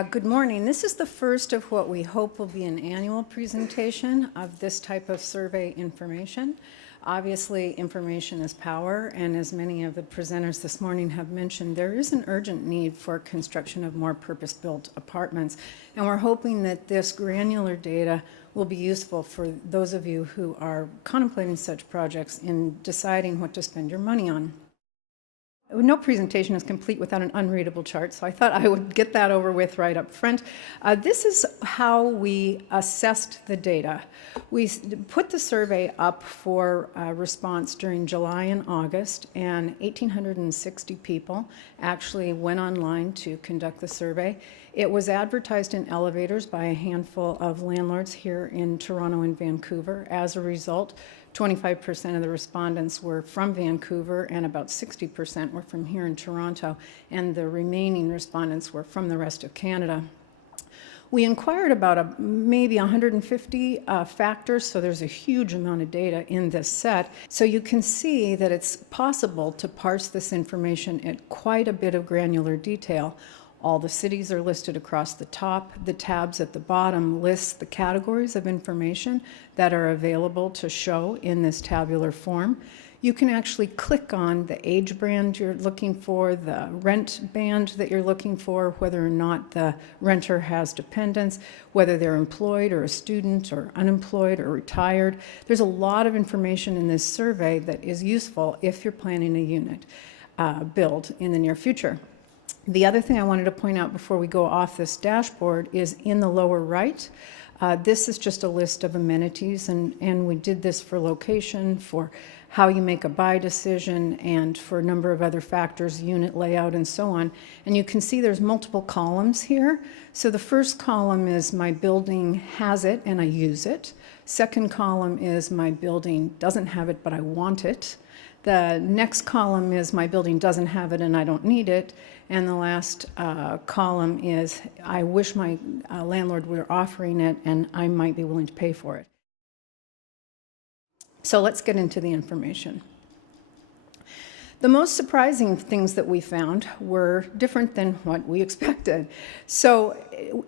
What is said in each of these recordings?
Good morning. This is the first of what we hope will be an annual presentation of this type of survey information. Obviously, information is power, and as many of the presenters this morning have mentioned, there is an urgent need for construction of more purpose-built apartments, and we're hoping that this granular data will be useful for those of you who are contemplating such projects in deciding what to spend your money on. No presentation is complete without an unreadable chart, so I thought I would get that over with right up front. This is how we assessed the data. We put the survey up for response during July and August, and 1,860 people actually went online to conduct the survey. It was advertised in elevators by a handful of landlords here in Toronto and Vancouver. As a result, 25% of the respondents were from Vancouver and about 60% were from here in Toronto, and the remaining respondents were from the rest of Canada. We inquired about maybe 150 factors, so there's a huge amount of data in this set. So you can see that it's possible to parse this information at quite a bit of granular detail. All the cities are listed across the top. The tabs at the bottom list the categories of information that are available to show in this tabular form. You can actually click on the age band you're looking for, the rent band that you're looking for, whether or not the renter has dependents, whether they're employed or a student or unemployed or retired. There's a lot of information in this survey that is useful if you're planning a unit build in the near future. The other thing I wanted to point out before we go off this dashboard is in the lower right. This is just a list of amenities, and we did this for location, for how you make a buy decision, and for a number of other factors, unit layout, and so on. And you can see there's multiple columns here. So the first column is my building has it and I use it. Second column is my building doesn't have it but I want it. The next column is my building doesn't have it and I don't need it. And the last column is I wish my landlord were offering it and I might be willing to pay for it. So let's get into the information. The most surprising things that we found were different than what we expected. So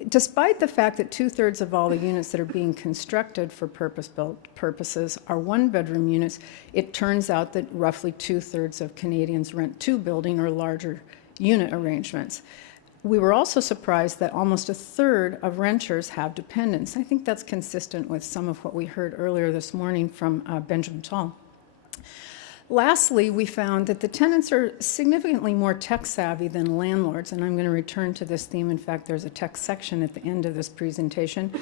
despite the fact that 2/3 of all the units that are being constructed for purpose-built purposes are one-bedroom units, it turns out that roughly 2/3 of Canadians rent two-building or larger unit arrangements. We were also surprised that almost 1/3 of renters have dependents. I think that's consistent with some of what we heard earlier this morning from Benjamin Tall. Lastly, we found that the tenants are significantly more tech-savvy than landlords, and I'm going to return to this theme. In fact, there's a tech section at the end of this presentation,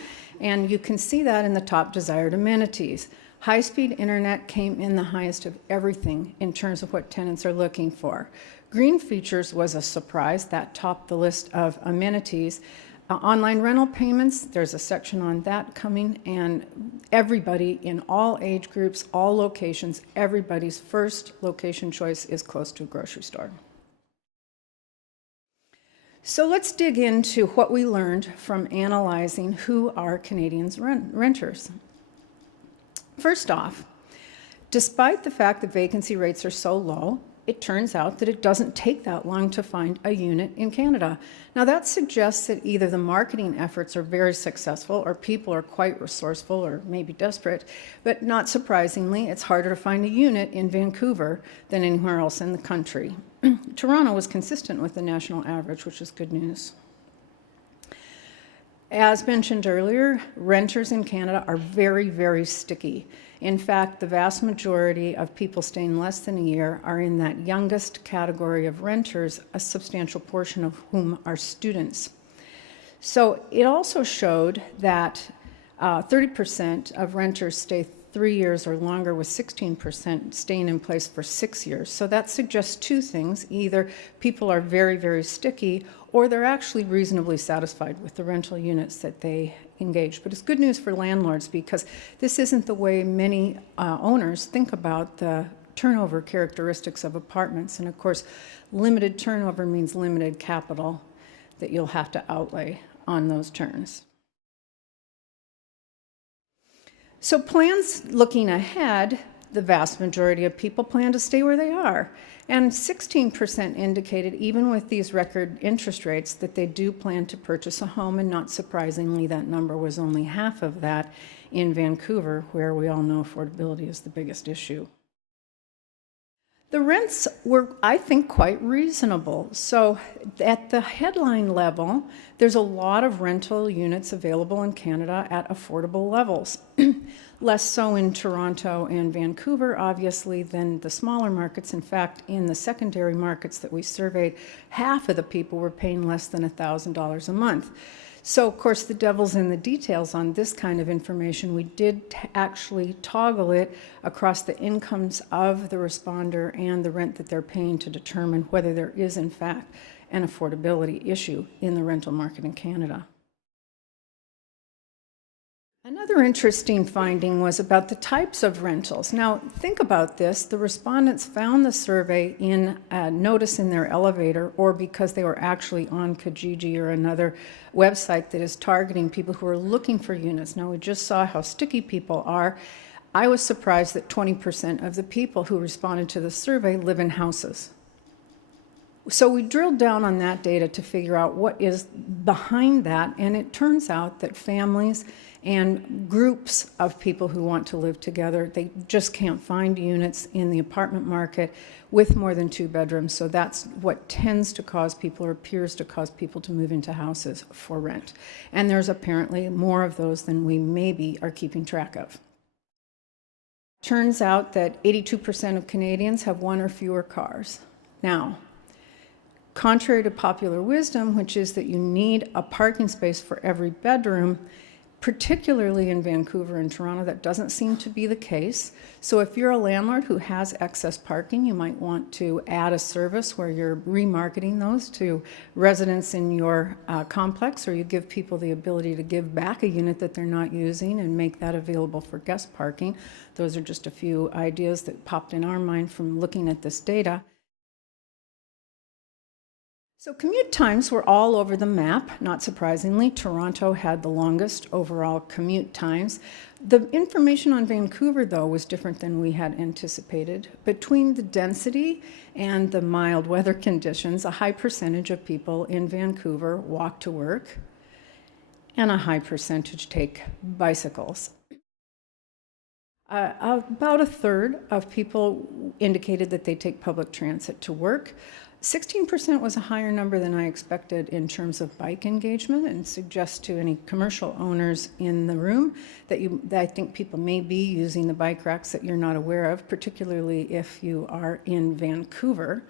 and you can see that in the top desired amenities. High-speed internet came in the highest of everything in terms of what tenants are looking for. Green features was a surprise. That topped the list of amenities. Online rental payments, there's a section on that coming, and everybody in all age groups, all locations, everybody's first location choice is close to a grocery store. So let's dig into what we learned from analyzing who are Canadians renters. First off, despite the fact that vacancy rates are so low, it turns out that it doesn't take that long to find a unit in Canada. Now that suggests that either the marketing efforts are very successful or people are quite resourceful or maybe desperate, but not surprisingly, it's harder to find a unit in Vancouver than anywhere else in the country. Toronto was consistent with the national average, which is good news. As mentioned earlier, renters in Canada are very, very sticky. In fact, the vast majority of people staying less than a year are in that youngest category of renters, a substantial portion of whom are students. So it also showed that 30% of renters stay 3 years or longer, with 16% staying in place for 6 years. So that suggests two things. Either people are very, very sticky, or they're actually reasonably satisfied with the rental units that they engage. But it's good news for landlords, because this isn't the way many owners think about the turnover characteristics of apartments. And of course, limited turnover means limited capital that you'll have to outlay on those turns. So plans looking ahead the vast majority of people plan to stay where they are. And 16% indicated, even with these record interest rates, that they do plan to purchase a home, and not surprisingly, that number was only half of that in Vancouver, where we all know affordability is the biggest issue. The rents were, I think, quite reasonable. So at the headline level, there's a lot of rental units available in Canada at affordable levels. Less so in Toronto and Vancouver, obviously, than the smaller markets. In fact, in the secondary markets that we surveyed, half of the people were paying less than $1,000 a month. So, of course, the devil's in the details on this kind of information. We did actually toggle it across the incomes of the responder and the rent that they're paying to determine whether there is, in fact, an affordability issue in the rental market in Canada. Another interesting finding was about the types of rentals. Now, think about this. The respondents found the survey in a notice in their elevator, or because they were actually on Kijiji or another website that is targeting people who are looking for units. Now, we just saw how sticky people are. I was surprised that 20% of the people who responded to the survey live in houses. So we drilled down on that data to figure out what is behind that, and it turns out that families and groups of people who want to live together, they just can't find units in the apartment market with more than 2 bedrooms. So that's what tends to cause people, or appears to cause people, to move into houses for rent. And there's apparently more of those than we maybe are keeping track of. Turns out that 82% of Canadians have 1 or fewer cars. Now, contrary to popular wisdom, which is that you need a parking space for every bedroom, particularly in Vancouver and Toronto, that doesn't seem to be the case. So if you're a landlord who has excess parking, you might want to add a service where you're remarketing those to residents in your complex, or you give people the ability to give back a unit that they're not using and make that available for guest parking. Those are just a few ideas that popped in our mind from looking at this data. So commute times were all over the map. Not surprisingly, Toronto had the longest overall commute times. The information on Vancouver, though, was different than we had anticipated. Between the density and the mild weather conditions, a high percentage of people in Vancouver walk to work, and a high percentage take bicycles. About a third of people indicated that they take public transit to work. 16% was a higher number than I expected in terms of bike engagement, and suggests to any commercial owners in the room that I think people may be using the bike racks that you're not aware of, particularly if you are in Vancouver.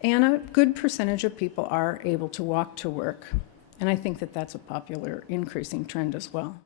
And a good percentage of people are able to walk to work. And I think that that's a popular increasing trend as well.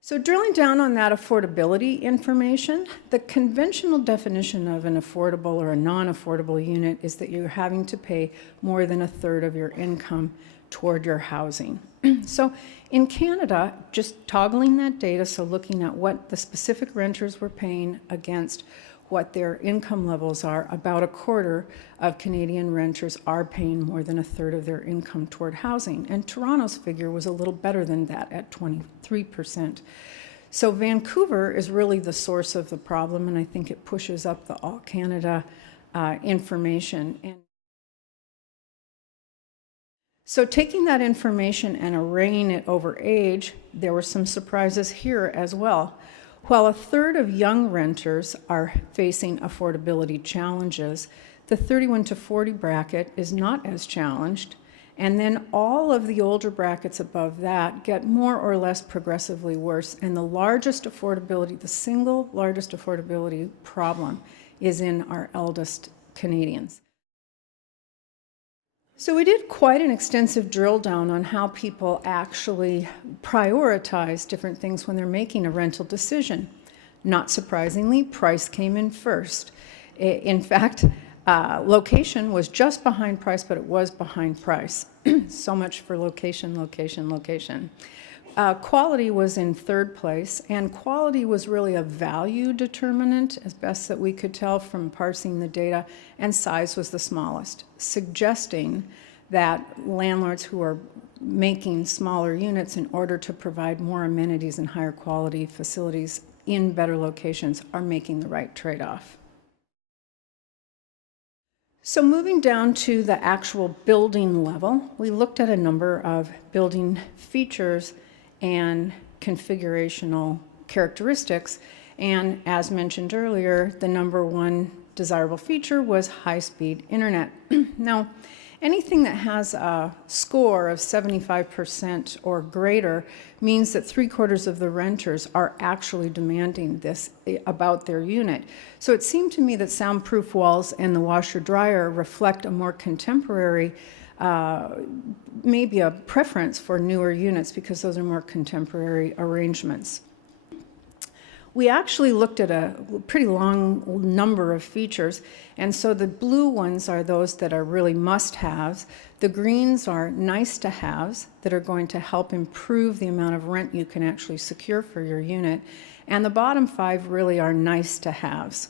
So drilling down on that affordability information, the conventional definition of an affordable or a non-affordable unit is that you're having to pay more than 1/3 of your income toward your housing. So in Canada, just toggling that data, so looking at what the specific renters were paying against what their income levels are, about 1/4 of Canadian renters are paying more than 1/3 of their income toward housing. And Toronto's figure was a little better than that at 23%. So Vancouver is really the source of the problem, and I think it pushes up the All Canada information. And so taking that information and arraying it over age, there were some surprises here as well. While 1/3 of young renters are facing affordability challenges, the 31 to 40 bracket is not as challenged, and then all of the older brackets above that get more or less progressively worse, and the largest affordability, the single largest affordability problem, is in our eldest Canadians. So we did quite an extensive drill down on how people actually prioritize different things when they're making a rental decision. Not surprisingly, price came in first. In fact, location was just behind price, but it was behind price. So much for location, location, location. Quality was in 3rd place, and quality was really a value determinant, as best that we could tell from parsing the data, and size was the smallest, suggesting that landlords who are making smaller units in order to provide more amenities and higher quality facilities in better locations are making the right trade-off. So moving down to the actual building level, we looked at a number of building features and configurational characteristics. And as mentioned earlier, the number one desirable feature was high-speed internet. Now, anything that has a score of 75% or greater means that 3/4 of the renters are actually demanding this about their unit. So it seemed to me that soundproof walls and the washer dryer reflect a more contemporary, maybe a preference for newer units because those are more contemporary arrangements. We actually looked at a pretty long number of features, and so the blue ones are those that are really must-haves. The greens are nice-to-haves that are going to help improve the amount of rent you can actually secure for your unit, and the bottom 5 really are nice-to-haves.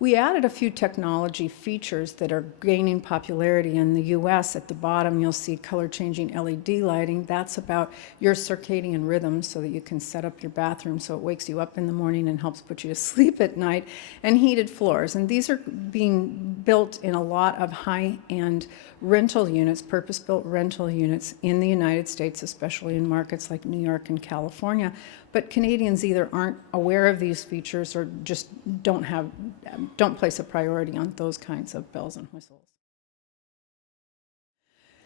We added a few technology features that are gaining popularity in the US. At the bottom, you'll see color-changing LED lighting. That's about your circadian rhythm so that you can set up your bathroom so it wakes you up in the morning and helps put you to sleep at night, and heated floors. And these are being built in a lot of high-end rental units, purpose-built rental units in the United States, especially in markets like New York and California. But Canadians either aren't aware of these features or just don't place a priority on those kinds of bells and whistles.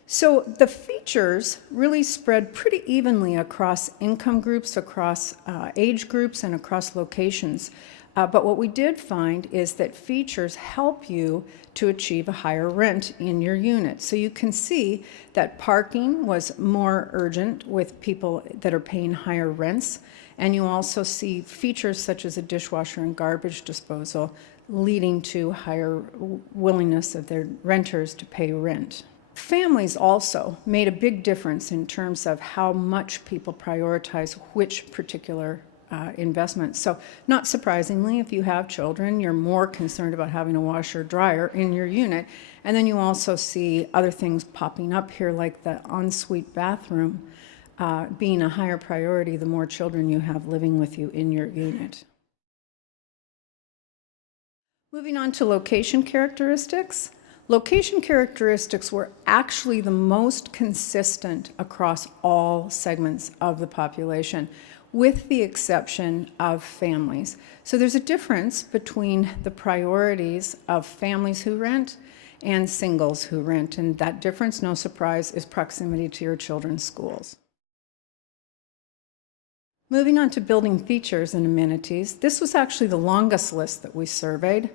So the features really spread pretty evenly across income groups, across age groups, and across locations. But what we did find is that features help you to achieve a higher rent in your unit. So you can see that parking was more urgent with people that are paying higher rents. And you also see features such as a dishwasher and garbage disposal leading to higher willingness of their renters to pay rent. Families also made a big difference in terms of how much people prioritize which particular investment. So not surprisingly, if you have children, you're more concerned about having a washer dryer in your unit. And then you also see other things popping up here like the ensuite bathroom being a higher priority the more children you have living with you in your unit. Moving on to location characteristics. Location characteristics were actually the most consistent across all segments of the population, with the exception of families. So there's a difference between the priorities of families who rent and singles who rent, and that difference, no surprise, is proximity to your children's schools. Moving on to building features and amenities, this was actually the longest list that we surveyed.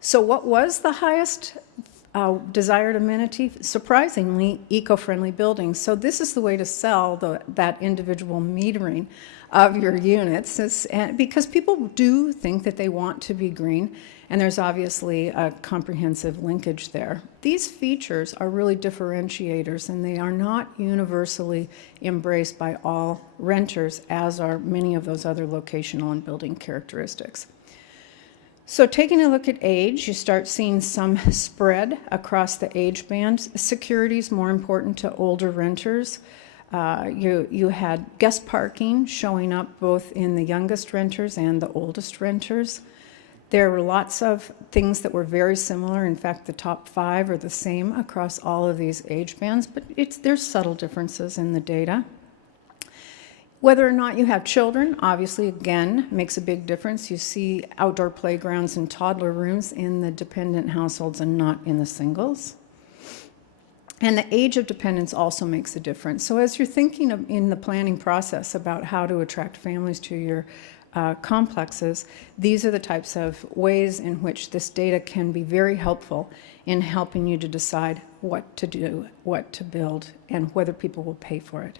So what was the highest desired amenity? Surprisingly, eco-friendly buildings. So this is the way to sell that individual metering of your units, because people do think that they want to be green, and there's obviously a comprehensive linkage there. These features are really differentiators, and they are not universally embraced by all renters, as are many of those other locational and building characteristics. So taking a look at age, you start seeing some spread across the age band. Security is more important to older renters. You had guest parking showing up both in the youngest renters and the oldest renters. There were lots of things that were very similar. In fact, the top 5 are the same across all of these age bands, but there's subtle differences in the data. Whether or not you have children, obviously, again, makes a big difference. You see outdoor playgrounds and toddler rooms in the dependent households and not in the singles. And the age of dependents also makes a difference. So as you're thinking in the planning process about how to attract families to your complexes, these are the types of ways in which this data can be very helpful in helping you to decide what to do, what to build, and whether people will pay for it.